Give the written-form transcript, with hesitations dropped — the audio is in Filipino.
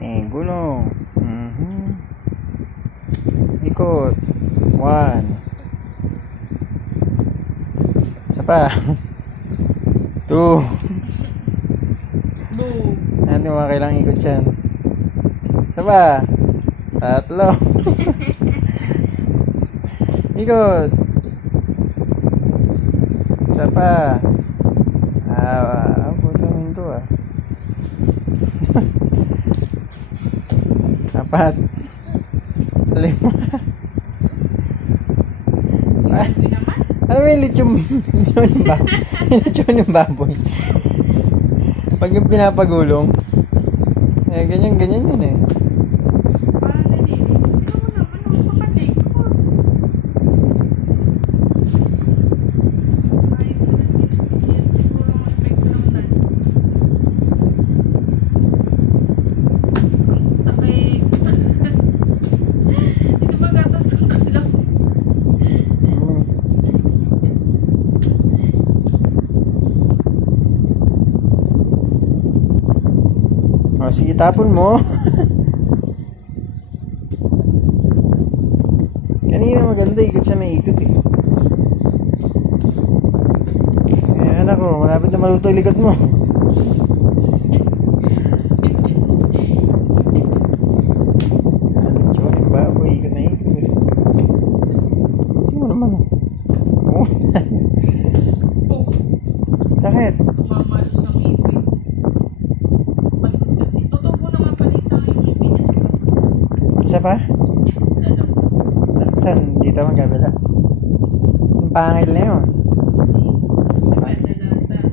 Gulong. Ikot. 1. Isa pa. 2. Ano mga kailang ikot yan? Isa pa. 3. Ikot. Isa pa. Putangin to 4. 5. Ano ba yung lechon ba? Lechon yung baboy. Pag yung pinapagulong, ganyan yun eh. Parang nalilito. Ikaw naman, ang pakalig ko. Ayaw mo na yan. Siguro ang epekto ng nan. Takik. Hindi ba gatas ng kalaw? Sige, tapon mo. Kanina maganda, ikot siya na ikot eh. Anak ko, malapit na maluto yung likod mo. Lechon yung baboy, ikot na ikot eh. Hindi mo naman oh. Oh, nice. Sakit. Tumama sa ngipin. Pagod kasi. Tutubo na nga pala sa ngipin niya sa pagod. Isa pa? Dalawa. Saan? Dito magkabila. Yung pangil na yun.